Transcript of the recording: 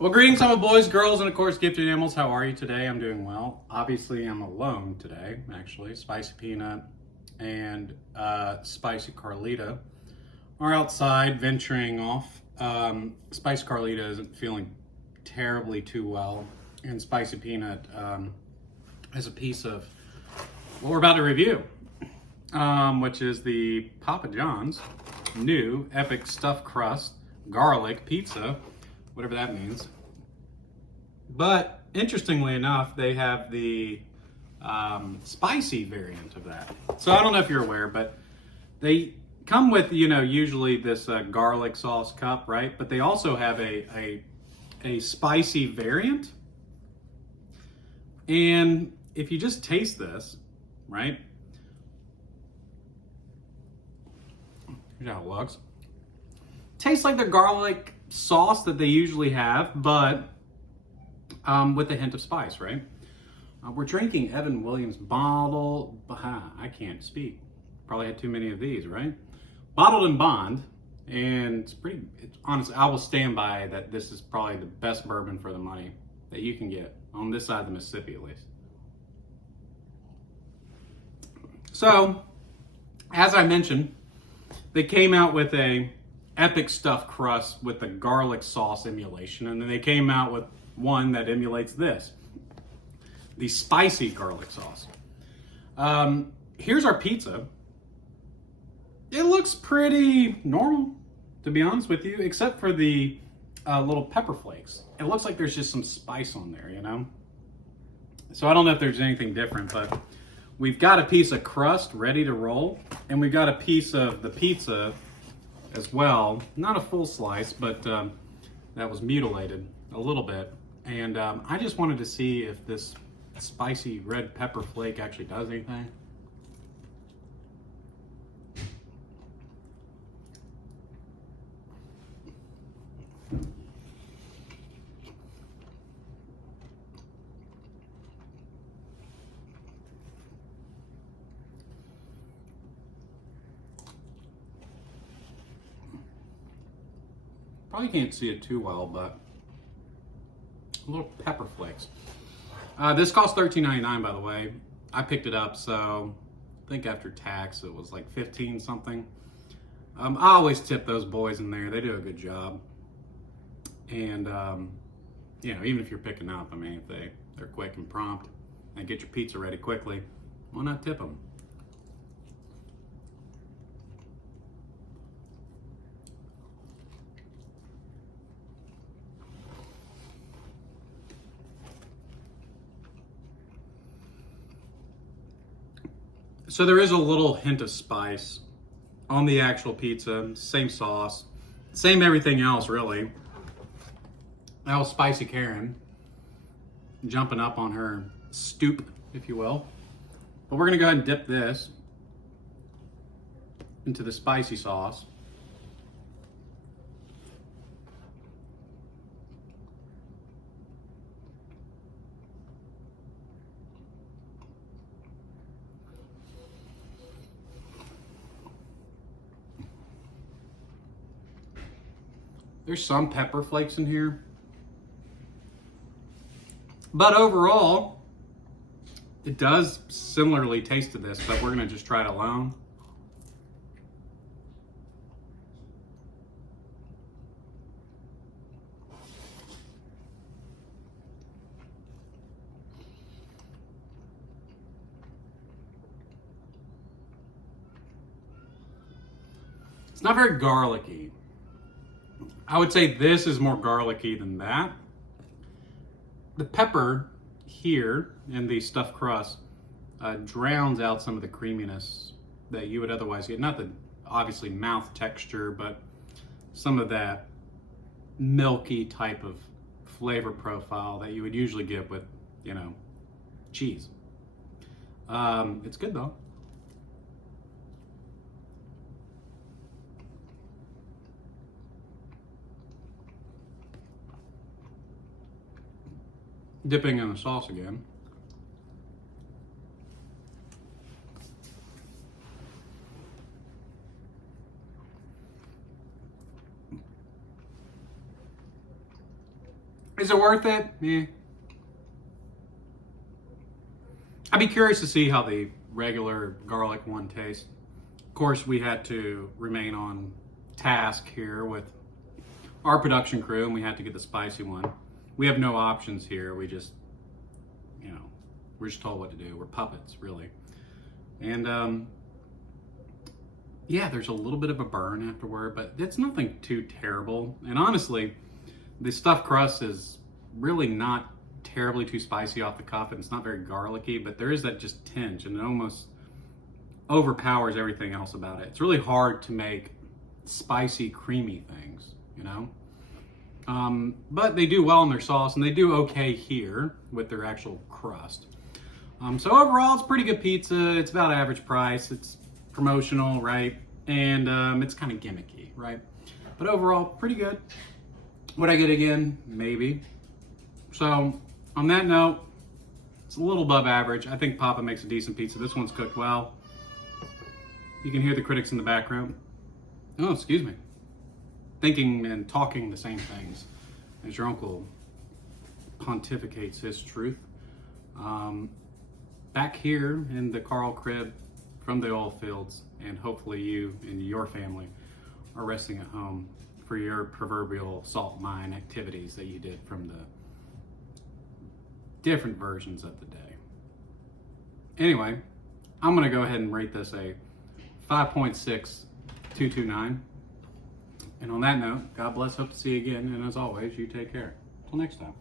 Well, greetings, my boys, girls, and of course, gifted animals. How are you today? I'm doing well. Obviously, I'm alone today, actually. Spicy Peanut and Spicy Carlita are outside venturing off. Spicy Carlita isn't feeling terribly too well, and Spicy Peanut has a piece of what we're about to review, which is the Papa John's new epic stuffed crust garlic pizza, whatever that means. But interestingly enough, they have the spicy variant of that. So I don't know if you're aware, but they come with, usually this garlic sauce cup, right? But they also have a spicy variant. And if you just taste this, right? Here's how it looks. Tastes like the garlic sauce that they usually have, but with a hint of spice, right? We're drinking Evan Williams bottle. I can't speak. Probably had too many of these, right? Bottled and bond, and it's honestly, I will stand by that. This is probably the best bourbon for the money that you can get on this side of the Mississippi, at least. So, as I mentioned, they came out with a epic stuffed crust with the garlic sauce emulation, and then they came out with one that emulates this, the spicy garlic sauce. Here's our pizza. It looks pretty normal, to be honest with you, except for the little pepper flakes. It looks like there's just some spice on there, So I don't know if there's anything different, but we've got a piece of crust ready to roll, and we've got a piece of the pizza as well. Not a full slice, but that was mutilated a little bit. And I just wanted to see if this spicy red pepper flake actually does anything. Probably can't see it too well, but little pepper flakes. This cost $13.99, by the way. I picked it up, so I think after tax it was like 15 something. I always tip those boys in there. They do a good job. And even if you're picking up, if they're quick and prompt and get your pizza ready quickly, why not tip them? So there is a little hint of spice on the actual pizza. Same sauce, same everything else, really. That was Spicy Karen jumping up on her stoop, if you will. But we're gonna go ahead and dip this into the spicy sauce. There's some pepper flakes in here. But overall, it does similarly taste to this, but we're gonna just try it alone. It's not very garlicky. I would say this is more garlicky than that. The pepper here in the stuffed crust drowns out some of the creaminess that you would otherwise get. Not the obviously mouth texture, but some of that milky type of flavor profile that you would usually get with, cheese. It's good though. Dipping in the sauce again. Is it worth it? Yeah. I'd be curious to see how the regular garlic one tastes. Of course, we had to remain on task here with our production crew, and we had to get the spicy one. We have no options here. We just, we're just told what to do. We're puppets, really. And yeah, there's a little bit of a burn afterward, but it's nothing too terrible. And honestly, the stuffed crust is really not terribly too spicy off the cuff, and it's not very garlicky, but there is that just tinge, and it almost overpowers everything else about it. It's really hard to make spicy, creamy things, but they do well in their sauce, and they do okay here with their actual crust. So overall, it's pretty good pizza. It's about average price. It's promotional, right? And it's kind of gimmicky, right? But overall, pretty good. Would I get it again? Maybe. So on that note, it's a little above average. I think Papa makes a decent pizza. This one's cooked well. You can hear the critics in the background. Oh, excuse me. Thinking and talking the same things as your uncle pontificates his truth. Back here in the Karl crib from the oil fields, and hopefully you and your family are resting at home for your proverbial salt mine activities that you did from the different versions of the day. Anyway, I'm going to go ahead and rate this a 5.6229. And on that note, God bless, hope to see you again, and as always, you take care. Till next time.